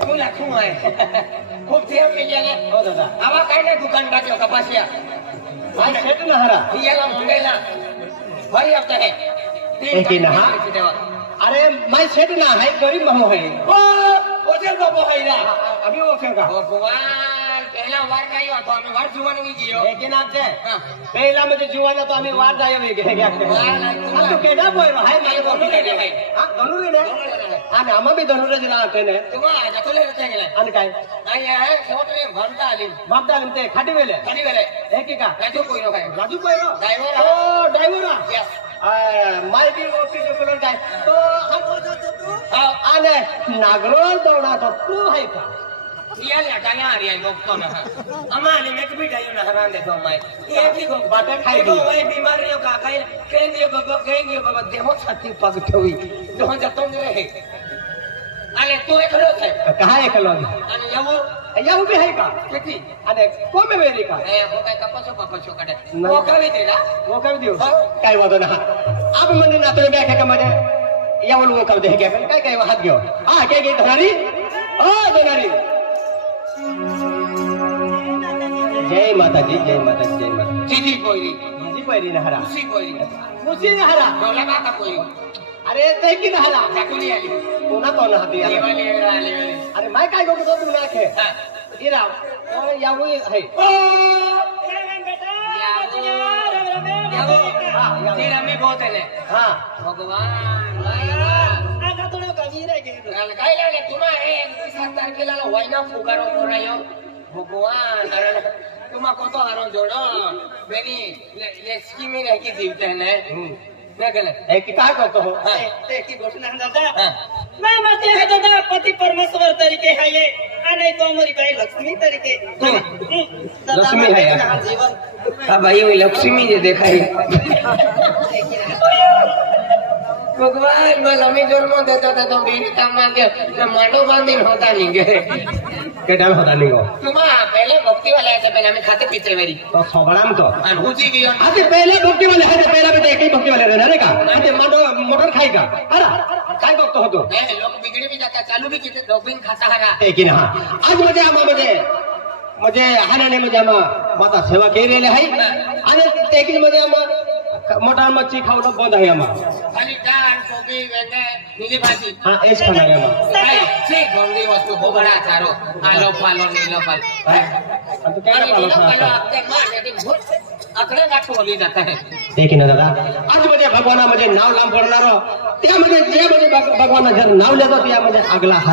तुला खूप आहे खूप ठेव केली हो दादा आवा काय नाही दुकान टाकलं कपाशिया शेट ना हरा याला मुंबईला भारी हफ्ता है एक ही नहा अरे मैं सेठ ना है गरीब महू है ओझल बाबू है ना अभी वो क्यों का भगवान पहला वार नहीं होता हमें वार जुवान नहीं जियो लेकिन आप जे पहला मुझे जुवाना तो हमें वार जायो वे गए क्या तो केडा बोल रहा है मैं बोल रहा है हां धनुरे ने आणि आम्हा बी धनुरे जिना केने तुम्हा जातो ले रहते गेले आणि काय नाही आहे सोट रे भरता आली ते खाटी वेले एक ही का राजू कोई नो काय राजू कोयरो ड्राइवर ओ ड्राइवर यस माय बी ओके जो कलर काय तो हम बोलतो तू आले नागरोल दौडा तो तू है का याले हटाया आ रही है लोग तो ना हमारे में भी जाइयो ना हरान दे तो मैं ये की को बाटे खाई दी वही बीमारियों का कहेंगे बाबा देहो छाती पग ठोई तो हम जब तुम रहे अरे तू एकलो है कहां एकलो आणि याऊ भी है का किती आणि कोमे वेरी का ए हो काय कपसो कडे वो कवी दे ना वो कर दियो काय वादो ना अब मंदी ना तो काय का मध्ये यावल वो कर दे काय काय हात घेऊ हा काय काय धनारी ओ धनारी जय माता दी जय माता दी जय माता दीदी कोई जी पैरी ना हरा खुशी ना हरा बोला का कोई अरे ते की ना हरा ठाकुली आली पुन्हा तो ना हाती ये वाले आले अरे मैं काय गो तो तू ना खे इरा ओ यावू है ओ तेरा में बहुत है हां भगवान आता थोडं कमी रे काय लागे तुम्हाला 7 तारखेला वायना फुगारो कोणायो भगवान तुम्हा कोतो हारो जोडो बेनी ले स्कीम रे की जीवते ने ना गले एक काय करतो हो ते की घोषणा दादा मैं मते है दादा पति परमेश्वर तरीके है ये नहीं तो हमारी भाई लक्ष्मी तरीके लक्ष्मी है जीवन हां भाई वो लक्ष्मी जे देखाई भगवान मलमी जन्म देता था तो मेरी तम्मा के मांडो बांधी होता नहीं गए केडाल होता नहीं गो तुम्हा पहले भक्ति वाले ऐसे पहले हमें खाते पीते मेरी तो सोबड़ाम तो अनुभूति की आते पहले भक्ति वाले है पहला बेटे एक ही भक्ति वाले रहने का आते मांडो मोटर खाई का अरे काय करतो हो तो नहीं लोग बिगड़े भी जाता चालू भी कितने डोपिंग खाता हरा एक ही ना आज मुझे हानाने मुझे माता सेवा के रेले है आणि तेकी मुझे मोटार मच्छी खावणं बंद आहे आम्हाला खाली डाळ कोबी वेंडे नीली भाजी हां एस खाना आहे आम्हाला काय ठीक गंदी वस्तु भोगड़ा चारो आलो पालो नीलो पाल तो क्या नीलो पालो पालो आपके मार देते भूत अकड़े गाठ बोली जाता है देखी ना दादा आज मुझे भगवान मुझे नाव लांब पडणार त्यामध्ये जे मुझे भगवान जर नाव लेतो त्यामध्ये अगला